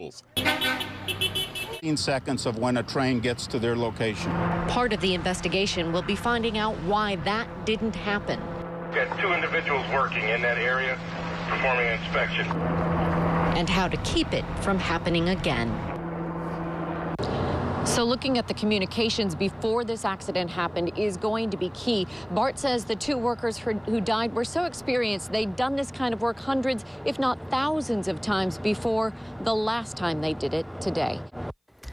15 seconds of when a train gets to their location. Part of the investigation will be finding out why that didn't happen. We've got 2 individuals working in that area performing an inspection. And how to keep it from happening again. So looking at the communications before this accident happened is going to be key. BART says the 2 workers who died were so experienced they'd done this kind of work hundreds, if not thousands of times before the last time they did it today.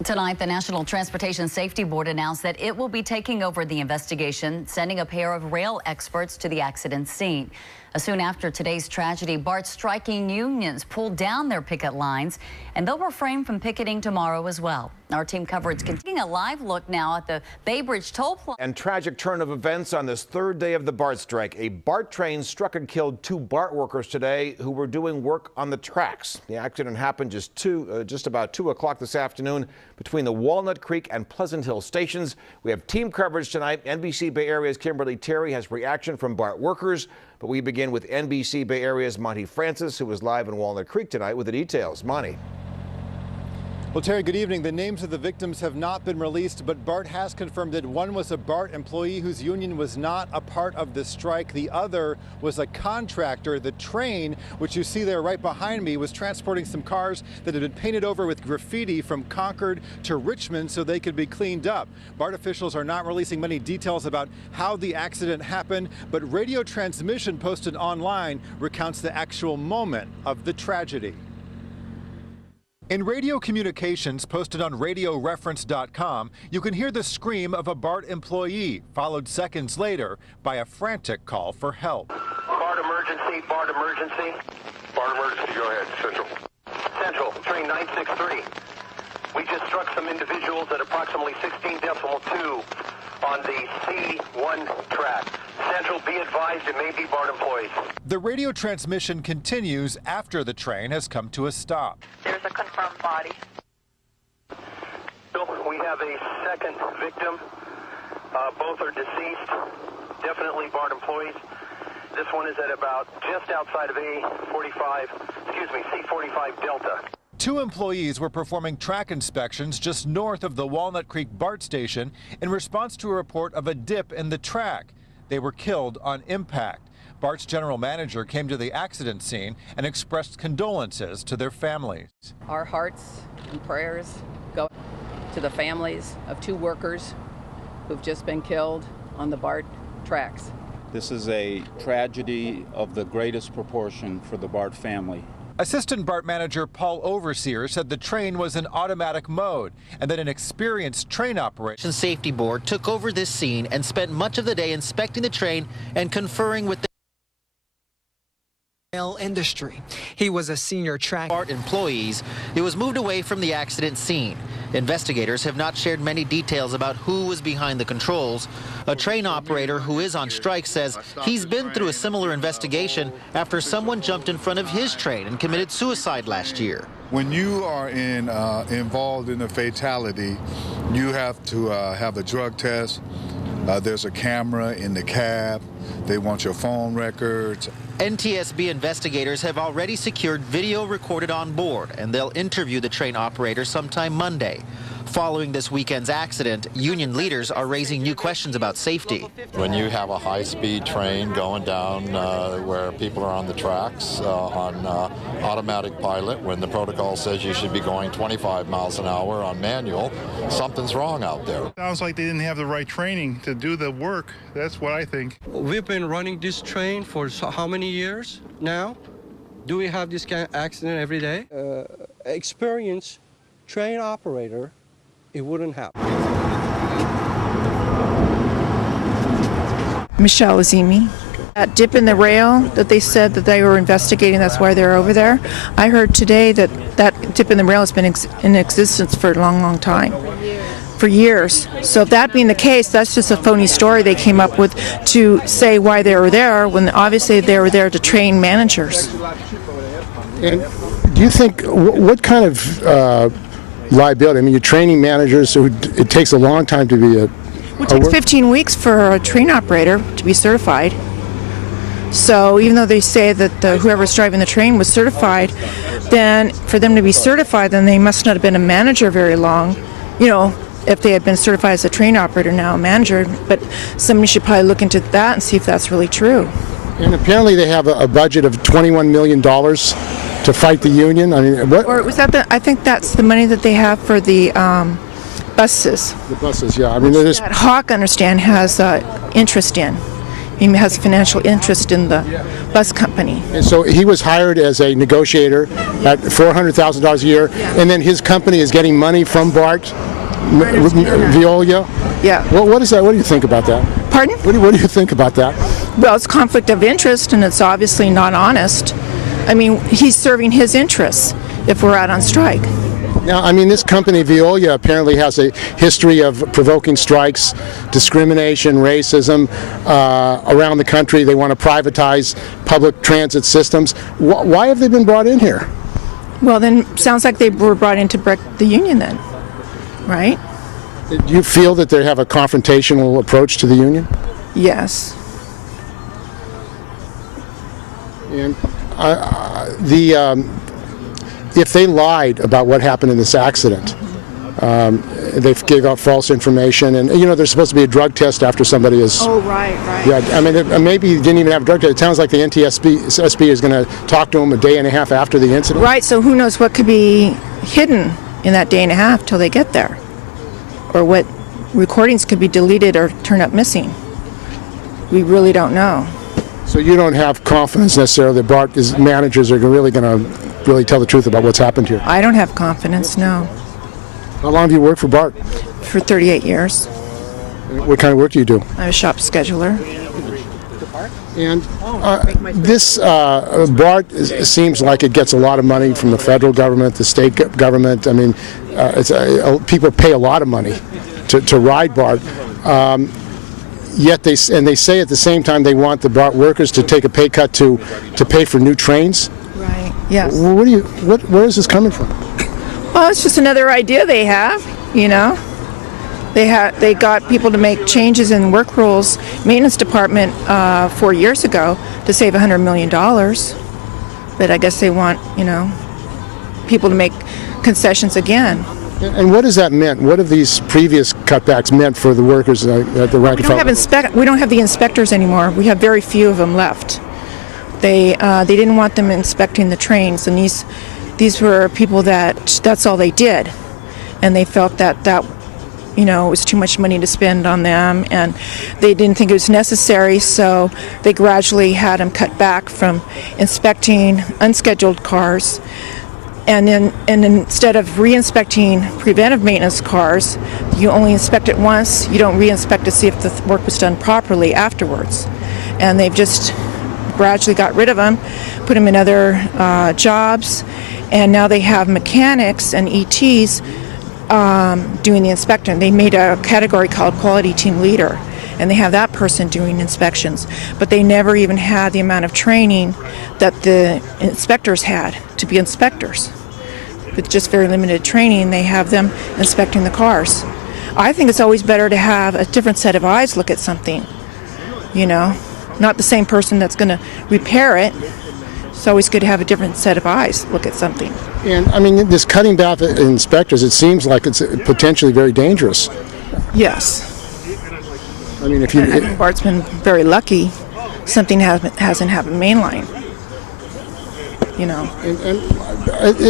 Tonight, the National Transportation Safety Board announced that it will be taking over the investigation, sending a pair of rail experts to the accident scene. Soon after today's tragedy, BART's striking unions pulled down their picket lines, and they'll refrain from picketing tomorrow as well. Our team coverage continuing a live look now at the Bay Bridge toll plaza. And tragic turn of events on this 3rd day of the BART strike. A BART train struck and killed 2 BART workers today who were doing work on the tracks. The accident happened just about 2 o'clock this afternoon between the Walnut Creek and Pleasant Hill stations. We have team coverage tonight. NBC Bay Area's Kimberly Terry has reaction from BART workers. But we begin with NBC Bay Area's Monty Francis, who was live in Walnut Creek tonight with the details. Monty. Well, Terry, good evening. The names of the victims have not been released, but BART has confirmed that one was a BART employee whose union was not a part of the strike. The other was a contractor. The train, which you see there right behind me, was transporting some cars that had been painted over with graffiti from Concord to Richmond so they could be cleaned up. BART officials are not releasing many details about how the accident happened, but radio transmission posted online recounts the actual moment of the tragedy. In radio communications posted on radioreference.com, you can hear the scream of a BART employee, followed seconds later by a frantic call for help. BART emergency, BART emergency. BART emergency, go ahead, Central. Central, train 963. We just struck some individuals at approximately 16.2 on the C1 track. Central, be advised, it may be BART employees. The radio transmission continues after the train has come to a stop. There's a confirmed body. We have a second victim. Both are deceased, definitely BART employees. This one is at about just outside of C45 Delta. 2 employees were performing track inspections just north of the Walnut Creek BART station in response to a report of a dip in the track. They were killed on impact. BART's general manager came to the accident scene and expressed condolences to their families. Our hearts and prayers go to the families of 2 workers who've just been killed on the BART tracks. This is a tragedy of the greatest proportion for the BART family. Assistant BART manager Paul Overseer said the train was in automatic mode and that an experienced train operator. Safety Board took over this scene and spent much of the day inspecting the train and conferring with the rail industry. He was a senior track BART employees. It was moved away from the accident scene. Investigators have not shared many details about who was behind the controls. A train operator who is on strike says he's been through a similar investigation after someone jumped in front of his train and committed suicide last year. When you are involved in a fatality, you have to have a drug test. There's a camera in the cab. They want your phone records. NTSB investigators have already secured video recorded on board, and they'll interview the train operator sometime Monday. Following this weekend's accident, union leaders are raising new questions about safety. When you have a high-speed train going down where people are on the tracks on automatic pilot, when the protocol says you should be going 25 miles an hour on manual, something's wrong out there. Sounds like they didn't have the right training to do the work. That's what I think. We've been running this train for how many years now? Do we have this kind of accident every day? Experienced train operator, it wouldn't happen. Michelle Azimi. That dip in the rail that they said that they were investigating, that's why they're over there. I heard today that that dip in the rail has been in existence for a long, long time. For years. So if that being the case, that's just a phony story they came up with to say why they were there when obviously they were there to train managers. And do you think, what kind of liability? I mean, you're training managers, so it takes a long time to be It takes 15 weeks for a train operator to be certified. So even though they say that whoever's driving the train was certified, then for them to be certified, then they must not have been a manager very long. You know, if they had been certified as a train operator, now a manager. But somebody should probably look into that and see if that's really true. And apparently they have a budget of $21 million to fight the union. I mean, what? Or was that I think that's the money that they have for the buses. The buses, yeah. I mean, there's that Hawk, I understand, has interest in. He has financial interest in the bus company. And so he was hired as a negotiator at $400,000 a year, and then his company is getting money from BART, Veolia. Yeah. What is that? What do you think about that? Pardon? What do you think about that? Well, it's conflict of interest, and it's obviously not honest. I mean, he's serving his interests if we're out on strike. Now, I mean, this company, Veolia, apparently has a history of provoking strikes, discrimination, racism around the country. They want to privatize public transit systems. Why have they been brought in here? Well, then, sounds like they were brought in to break the union then, right? Do you feel that they have a confrontational approach to the union? Yes. And if they lied about what happened in this accident, they gave out false information, and you know there's supposed to be a drug test after somebody is. Oh, right. Yeah, I mean maybe you didn't even have a drug test. It sounds like the NTSB is going to talk to them a day and a half after the incident. Right. So who knows what could be hidden in that day and a half till they get there, or what recordings could be deleted or turn up missing. We really don't know. So you don't have confidence necessarily that BART managers are really going to really tell the truth about what's happened here? I don't have confidence, no. How long have you worked for BART? For 38 years. What kind of work do you do? I'm a shop scheduler. And this BART seems like it gets a lot of money from the federal government, the state government. I mean, people pay a lot of money to ride BART. Yet they say at the same time they want the BART workers to take a pay cut to pay for new trains. Right. Yes. Where is this coming from? Well, it's just another idea they have. You know, they got people to make changes in work rules, maintenance department 4 years ago to save $100 million. But I guess they want people to make concessions again. And what has that meant? What have these previous cutbacks meant for the workers at the rank and file? We don't have the inspectors anymore. We have very few of them left. They didn't want them inspecting the trains, and these were people that's all they did, and they felt that it was too much money to spend on them, and they didn't think it was necessary, so they gradually had them cut back from inspecting unscheduled cars. And then instead of re-inspecting preventive maintenance cars, you only inspect it once. You don't re-inspect to see if the work was done properly afterwards. And they've just gradually got rid of them, put them in other jobs, and now they have mechanics and ETs doing the inspection. They made a category called Quality Team Leader, and they have that person doing inspections. But they never even had the amount of training that the inspectors had to be inspectors. With just very limited training, they have them inspecting the cars. I think it's always better to have a different set of eyes look at something, not the same person that's going to repair it. It's always good to have a different set of eyes look at something. And I mean, this cutting back inspectors, it seems like it's potentially very dangerous. Yes. I mean, BART's been very lucky. Something hasn't happened mainline. And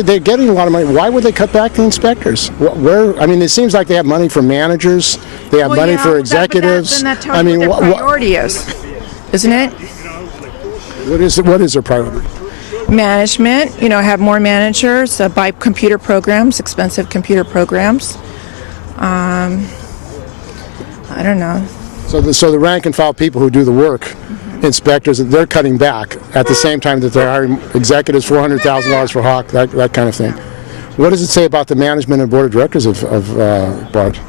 they're getting a lot of money. Why would they cut back the inspectors? It seems like they have money for managers. They have money for executives. That tells you what their priority is, isn't it? What is their priority? Management. Have more managers. Buy computer programs, expensive computer programs. I don't know. So the rank and file people who do the work, inspectors, they're cutting back at the same time that they're hiring executives, $400,000 for Hawk, that kind of thing. What does it say about the management and board of directors of BART?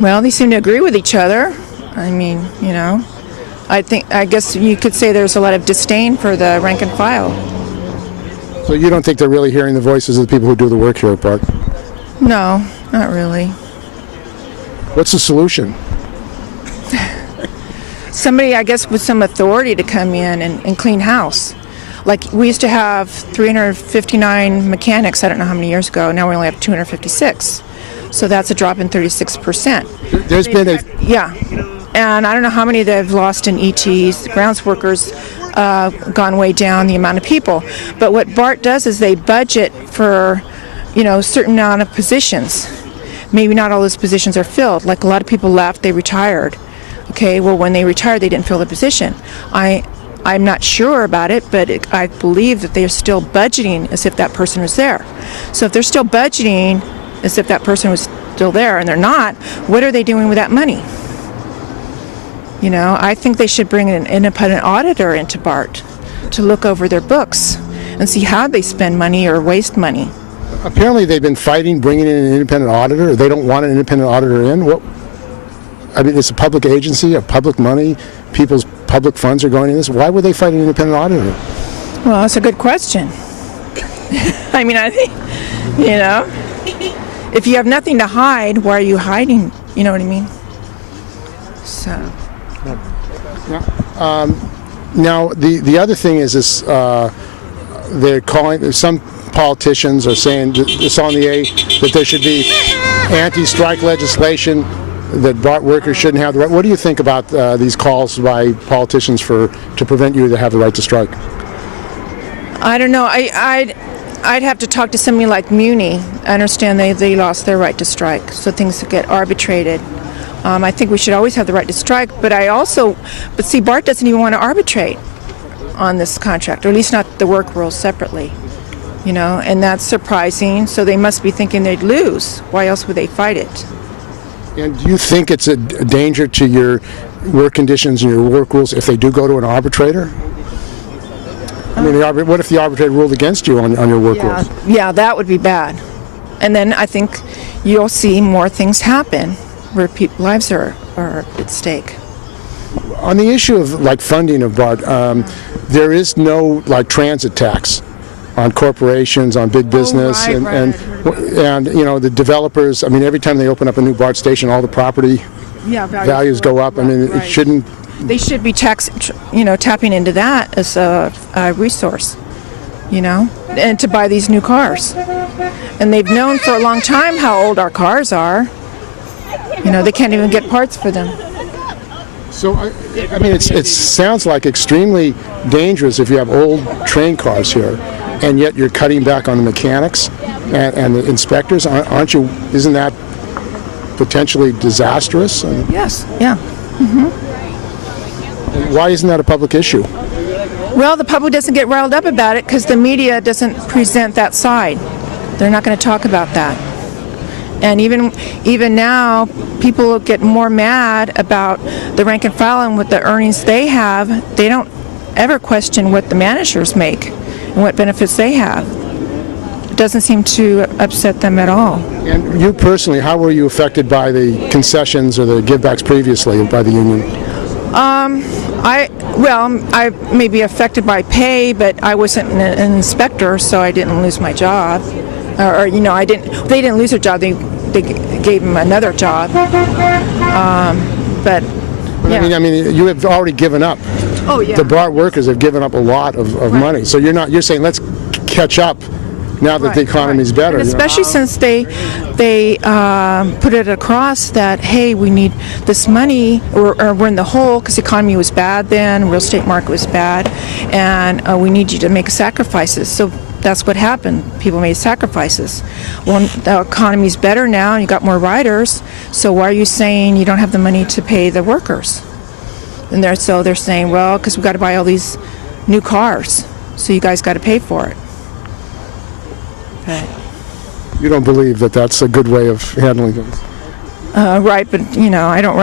Well, they seem to agree with each other. I mean, I guess you could say there's a lot of disdain for the rank and file. So you don't think they're really hearing the voices of the people who do the work here at BART? No, not really. What's the solution? somebody, I guess, with some authority to come in and clean house. Like, we used to have 359 mechanics, I don't know how many years ago. Now we only have 256. So that's a drop in 36%. There's been a... Yeah. And I don't know how many they've lost in ETs, grounds workers, gone way down the amount of people. But what BART does is they budget for, a certain amount of positions. Maybe not all those positions are filled. Like, a lot of people left, they retired. Okay, well, when they retired, they didn't fill the position. I'm not sure about it, but I believe that they're still budgeting as if that person was there. So if they're still budgeting as if that person was still there and they're not, what are they doing with that money? I think they should bring an independent auditor into BART to look over their books and see how they spend money or waste money. Apparently they've been fighting bringing in an independent auditor. They don't want an independent auditor in. It's a public agency, a public money, people's public funds are going in this. Why would they fight an independent auditor? Well, that's a good question. I think, if you have nothing to hide, why are you hiding? You know what I mean? So. Now, the other thing is this, they're calling, some politicians are saying, it's on the A, that there should be anti-strike legislation, that BART workers shouldn't have the right. What do you think about these calls by politicians to prevent you to have the right to strike? I don't know. I'd have to talk to somebody like Muni. I understand they lost their right to strike, so things get arbitrated. I think we should always have the right to strike, but see, BART doesn't even want to arbitrate on this contract, or at least not the work rules separately, and that's surprising. So they must be thinking they'd lose. Why else would they fight it? And do you think it's a danger to your work conditions and your work rules if they do go to an arbitrator? What if the arbitrator ruled against you on your work rules? Yeah, that would be bad. And then I think you'll see more things happen where people's lives are at stake. On the issue of funding of BART, there is no transit tax on corporations, on big business, and the developers. Every time they open up a new BART station, all the property values go up. It shouldn't. They should be tapping into that as a resource, and to buy these new cars. And they've known for a long time how old our cars are. They can't even get parts for them. So, it sounds like extremely dangerous if you have old train cars here, and yet you're cutting back on the mechanics and the inspectors. Aren't you? Isn't that potentially disastrous? Yes. Yeah. Mm-hmm. Why isn't that a public issue? Well, the public doesn't get riled up about it because the media doesn't present that side. They're not going to talk about that. And even now, people get more mad about the rank and file and what the earnings they have. They don't ever question what the managers make and what benefits they have. It doesn't seem to upset them at all. And you personally, how were you affected by the concessions or the givebacks previously by the union? I may be affected by pay, but I wasn't an inspector, so I didn't lose my job. They didn't lose their job, they gave them another job. But yeah. You have already given up. Oh, yeah. The BART workers have given up a lot of money. So you're saying let's catch up now that the economy's better. And especially since they put it across that, hey, we need this money, or we're in the hole because the economy was bad then, real estate market was bad, and we need you to make sacrifices. So that's what happened. People made sacrifices. Well, the economy's better now and you got more riders, so why are you saying you don't have the money to pay the workers? And they're saying, well, because we've got to buy all these new cars, so you guys got to pay for it. But you don't believe that that's a good way of handling things? Right, but I don't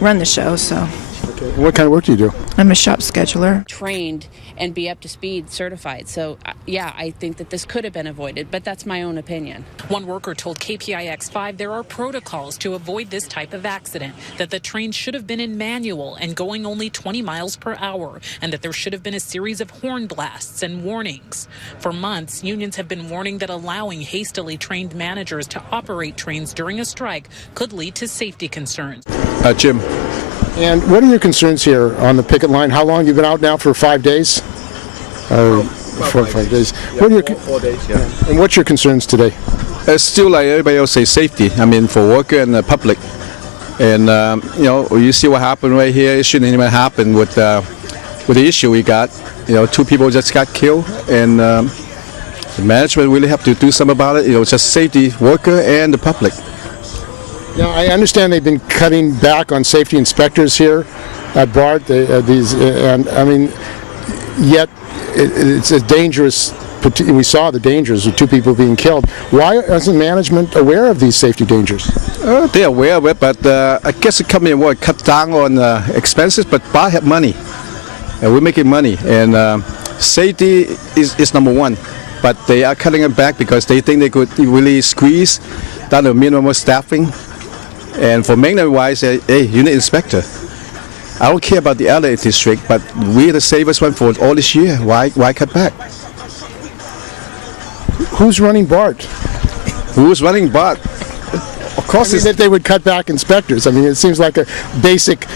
run the show, so. Okay. What kind of work do you do? I'm a shop scheduler. Trained and be up to speed, certified. So, yeah, I think that this could have been avoided, but that's my own opinion. One worker told KPIX5 there are protocols to avoid this type of accident, that the train should have been in manual and going only 20 miles per hour, and that there should have been a series of horn blasts and warnings. For months, unions have been warning that allowing hastily trained managers to operate trains during a strike could lead to safety concerns. Jim, And what are your concerns here on the picket line? How long have you been out now? For 5 days? 5 days. Yeah, what are 4 days, yeah. And what's your concerns today? It's still like everybody else say safety. I mean, for worker and the public. And you know, you see what happened right here. It shouldn't even happen with the issue we got. You know, 2 people just got killed, and the management really have to do something about it. You know, just safety, worker and the public. Now, I understand they've been cutting back on safety inspectors here at BART. And I mean, yet it's a dangerous. We saw the dangers of 2 people being killed. Why isn't management aware of these safety dangers? They're aware of it, but I guess the company will cut down on expenses, but BART have money, and we're making money, and safety is number 1. But they are cutting it back because they think they could really squeeze down the minimum staffing. And for maintenance-wise, hey, you need inspector. I don't care about the LA district, but we're the safest one for all this year. Why cut back? Who's running BART? Who's running BART? Of course, that they would cut back inspectors. I mean, it seems like a basic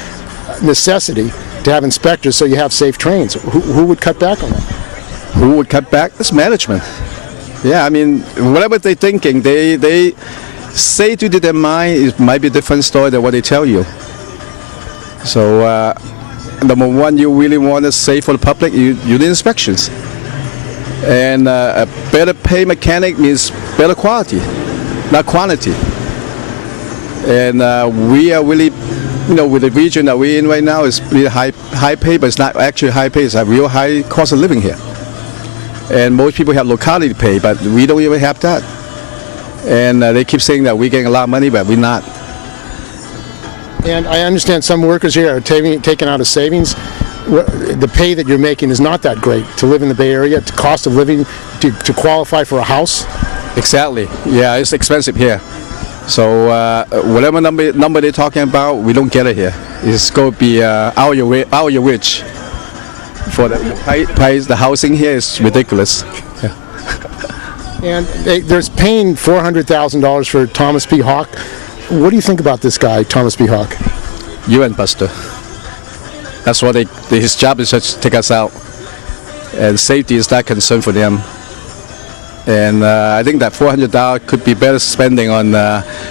necessity to have inspectors so you have safe trains. Who would cut back on that? Who would cut back? It's management. Yeah, I mean, whatever they're thinking, they say to their mind, it might be a different story than what they tell you. So, number 1, you really want to save for the public, you need inspections. And a better pay mechanic means better quality, not quantity. And we are really, you know, with the region that we're in right now, is really high pay, but it's not actually high pay, it's a real high cost of living here. And most people have locality pay, but we don't even have that. And they keep saying that we're getting a lot of money, but we're not. And I understand some workers here are taking out of savings. The pay that you're making is not that great to live in the Bay Area. The cost of living to qualify for a house. Exactly. Yeah, it's expensive here. So whatever number they're talking about, we don't get it here. It's going to be out your reach. For the price, the housing here is ridiculous. Yeah. And there's paying $400,000 for Thomas P. Hawk. What do you think about this guy, Thomas P. Hawk? UN buster. That's what his job is, just to take us out. And safety is not concern for them. And I think that $400 could be better spending on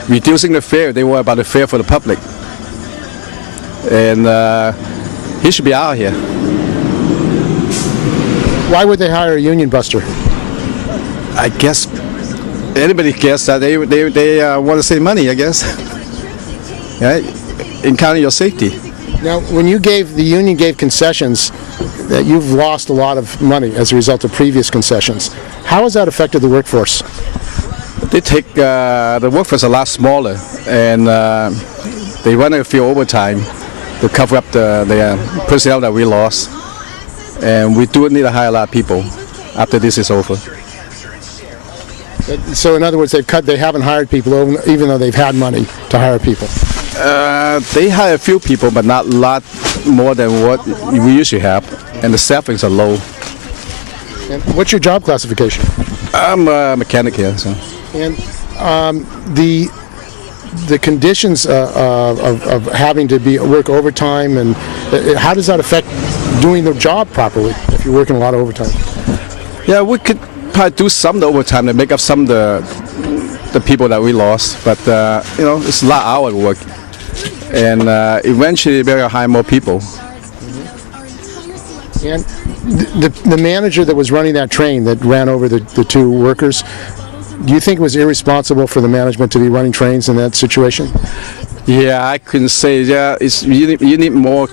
reducing the fare. They worry about the fare for the public. And he should be out here. Why would they hire a union buster? I guess anybody guess that they want to save money, I guess. Right? In counting your safety. Now, when the union gave concessions, that you've lost a lot of money as a result of previous concessions. How has that affected the workforce? They take the workforce a lot smaller, and they run a few overtime to cover up the personnel that we lost. And we do need to hire a lot of people after this is over. So in other words, they haven't hired people even though they've had money to hire people. They hire a few people, but not a lot more than what we usually have, and the staffings are low. And what's your job classification? I'm a mechanic here. So. And the conditions of having to work overtime, and how does that affect doing the job properly if you're working a lot of overtime? Yeah, we could probably do some of the overtime to make up some of the people that we lost, but you know, it's a lot of hours work, and eventually we're gonna hire more people. And the manager that was running that train that ran over the 2 workers, do you think it was irresponsible for the management to be running trains in that situation? Yeah, I couldn't say. Yeah, you need more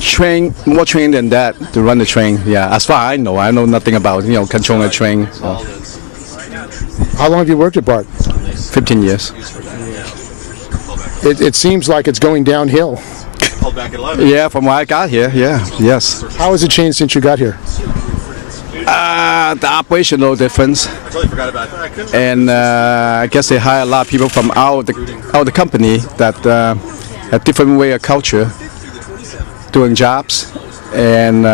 train than that to run the train. Yeah, as far as I know nothing about controlling a train. So. How long have you worked at BART? 15 years. It seems like it's going downhill. Yeah, from when I got here. Yeah, yes. How has it changed since you got here? The operational difference, and I guess they hire a lot of people from out the company that have different way of culture doing jobs, and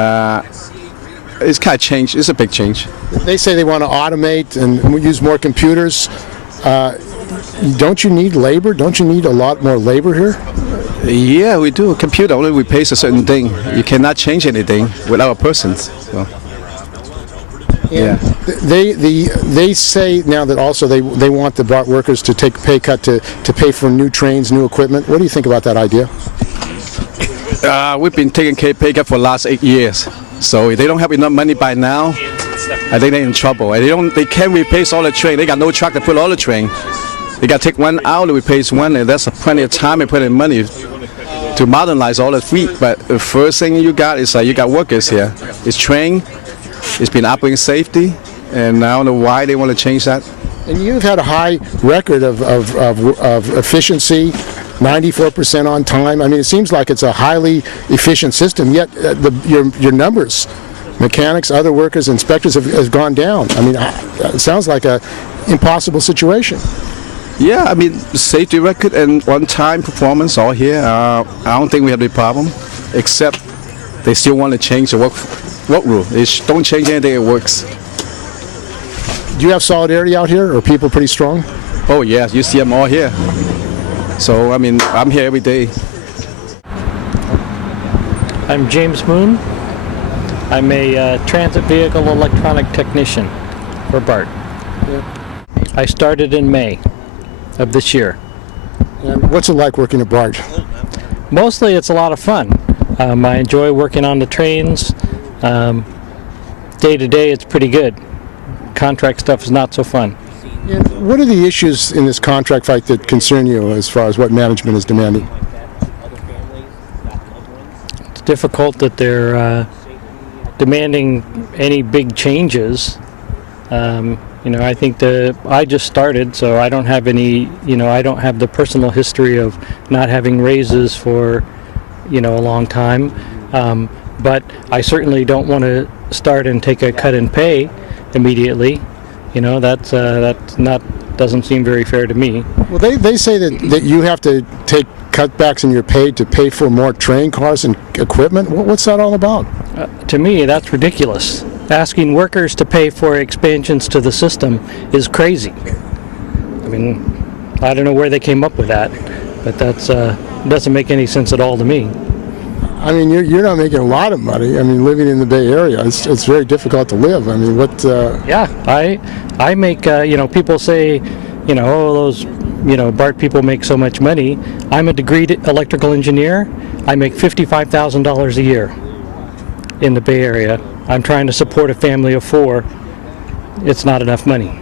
it's kind of changed. It's a big change. They say they want to automate and use more computers. Don't you need labor? Don't you need a lot more labor here? Yeah, we do. A computer only replaces a certain thing. You cannot change anything without a person. So. Yeah. They say now that also they want the BART workers to take a pay cut to pay for new trains, new equipment. What do you think about that idea? We've been taking pay cut for the last 8 years. So if they don't have enough money by now, I think they're in trouble. And they can't replace all the train. They got no truck to put all the train. They got to take one out to replace one, and that's plenty of time and plenty of money to modernize all the fleet. But the first thing you got is you got workers here. It's trained. It's been operating safety, and I don't know why they want to change that. And you've had a high record of efficiency, 94% on time. I mean, it seems like it's a highly efficient system, yet your numbers, mechanics, other workers, inspectors have gone down. I mean, it sounds like an impossible situation. Yeah, I mean, safety record and on-time performance all here. I don't think we have a problem, except they still want to change the work rule. They don't change anything, it works. Do you have solidarity out here? Are people pretty strong? Oh, yes, you see them all here. So, I mean, I'm here every day. I'm James Moon. I'm a transit vehicle electronic technician for BART. Yeah. I started in May of this year. And what's it like working at BART? Mostly it's a lot of fun. I enjoy working on the trains. Day to day it's pretty good. Contract stuff is not so fun. And what are the issues in this contract fight that concern you as far as what management is demanding? It's difficult that they're demanding any big changes. I think I just started, so I don't have any, I don't have the personal history of not having raises for, a long time. But I certainly don't want to start and take a cut in pay immediately. That's doesn't seem very fair to me. Well, they say that you have to take cutbacks in your pay to pay for more train cars and equipment. What's that all about? To me, that's ridiculous. Asking workers to pay for expansions to the system is crazy. I mean, I don't know where they came up with that, but that's doesn't make any sense at all to me. I mean, you're not making a lot of money. I mean, living in the Bay Area, it's very difficult to live. I mean, what? Yeah, I make. People say, oh, those, BART people make so much money. I'm a degreed electrical engineer. I make $55,000 a year in the Bay Area. I'm trying to support a family of 4. It's not enough money.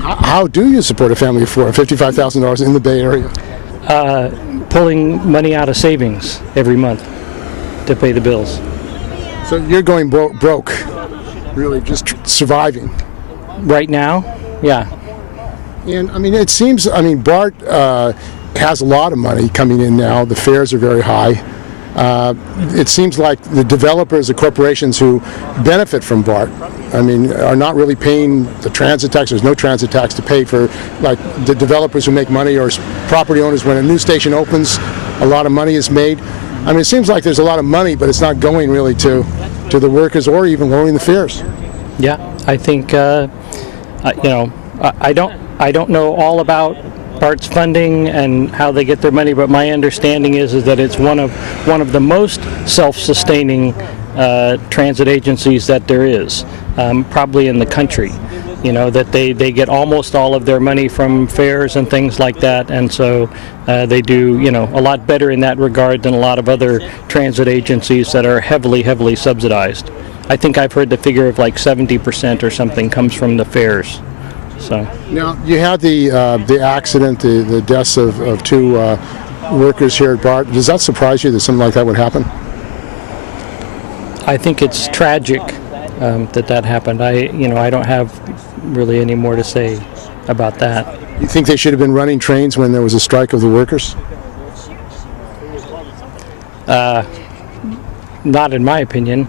How do you support a family of 4? $55,000 in the Bay Area? Pulling money out of savings every month to pay the bills. So you're going broke, really just surviving. Right now, yeah. And I mean, it seems, BART has a lot of money coming in now. The fares are very high. It seems like the developers, the corporations who benefit from BART, are not really paying the transit tax. There's no transit tax to pay for, like, the developers who make money, or property owners. When a new station opens, a lot of money is made. It seems like there's a lot of money, but it's not going really to the workers, or even lowering the fares. Yeah, I think, I don't know all about BART's funding and how they get their money, but my understanding is that it's one of the most self-sustaining transit agencies that there is, probably in the country. That they get almost all of their money from fares and things like that, and so they do a lot better in that regard than a lot of other transit agencies that are heavily subsidized. I think I've heard the figure of like 70% or something comes from the fares. So now you had the accident, the deaths of 2 workers here at BART. Does that surprise you that something like that would happen? I think it's tragic that happened. I don't have really any more to say about that. You think they should have been running trains when there was a strike of the workers? Not in my opinion.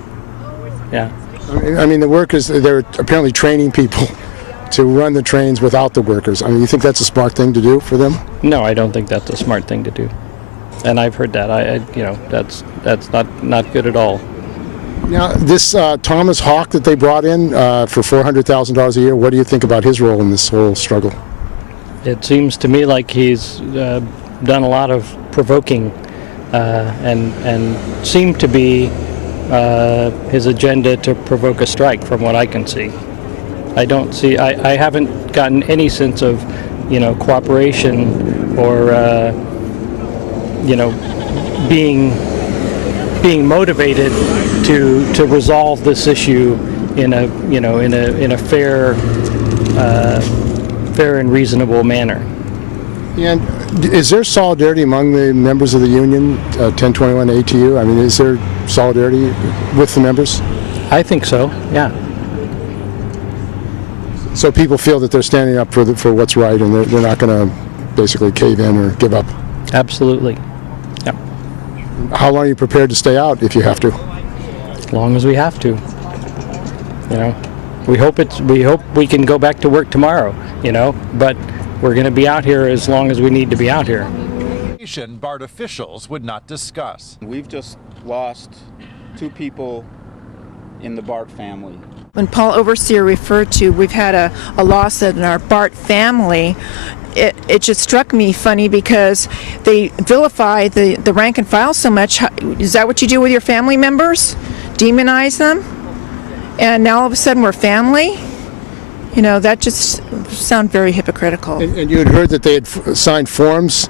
Yeah. The workers, they're apparently training people to run the trains without the workers. You think that's a smart thing to do for them? No, I don't think that's a smart thing to do. And I've heard that. That's not good at all. Now, this Thomas Hawk that they brought in for $400,000 a year, what do you think about his role in this whole struggle? It seems to me like he's done a lot of provoking and seemed to be his agenda to provoke a strike, from what I can see. I haven't gotten any sense of, cooperation or, being motivated to resolve this issue in a fair and reasonable manner. And is there solidarity among the members of the union, 1021 ATU? I mean, is there solidarity with the members? I think so, yeah. So people feel that they're standing up for what's right, and they're not going to basically cave in or give up? Absolutely, yeah. How long are you prepared to stay out if you have to? As long as we have to. We hope we can go back to work tomorrow, but we're going to be out here as long as we need to be out here. BART officials would not discuss. We've just lost 2 people in the BART family. When Paul Overseer referred to, we've had a loss in our BART family, it just struck me funny because they vilify the rank and file so much. Is that what you do with your family members? Demonize them? And now all of a sudden we're family? That just sounds very hypocritical. And you had heard that they had signed forms?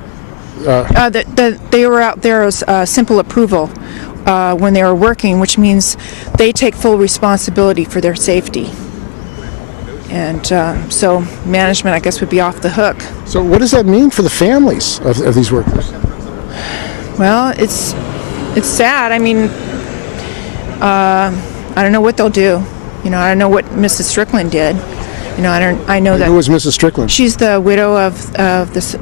They were out there as simple approval when they were working, which means they take full responsibility for their safety. And so management, I guess, would be off the hook. So what does that mean for the families of these workers? Well, it's sad. I mean, I don't know what they'll do. I don't know what Mrs. Strickland did. I know that. Who was Mrs. Strickland? She's the widow of this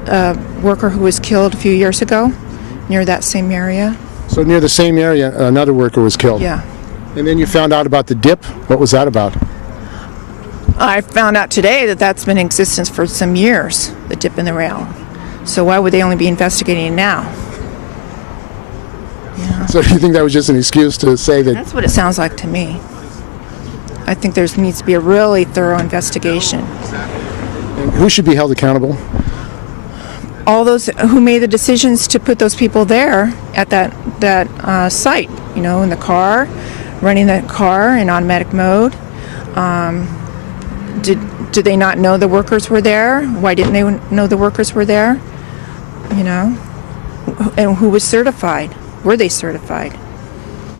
worker who was killed a few years ago, near that same area. So near the same area, another worker was killed. Yeah. And then you found out about the dip. What was that about? I found out today that that's been in existence for some years, the dip in the rail. So why would they only be investigating it now? Yeah. So you think that was just an excuse to say that? That's what it sounds like to me. I think there needs to be a really thorough investigation. And who should be held accountable? All those who made the decisions to put those people there at that site, in the car, running that car in automatic mode. Did they not know the workers were there? Why didn't they know the workers were there? And who was certified? Were they certified?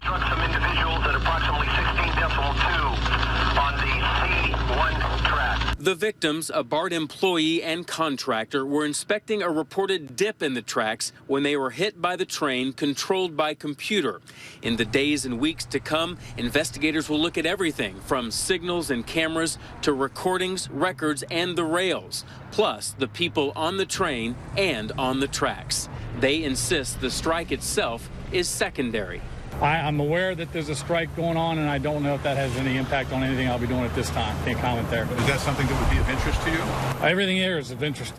Some individuals at approximately 16.2 on the C1 track. The victims, a BART employee and contractor, were inspecting a reported dip in the tracks when they were hit by the train controlled by computer. In the days and weeks to come, investigators will look at everything from signals and cameras to recordings, records, and the rails, plus the people on the train and on the tracks. They insist the strike itself is secondary. I'm aware that there's a strike going on, and I don't know if that has any impact on anything I'll be doing at this time. Can't comment there. Is that something that would be of interest to you? Everything here is of interest.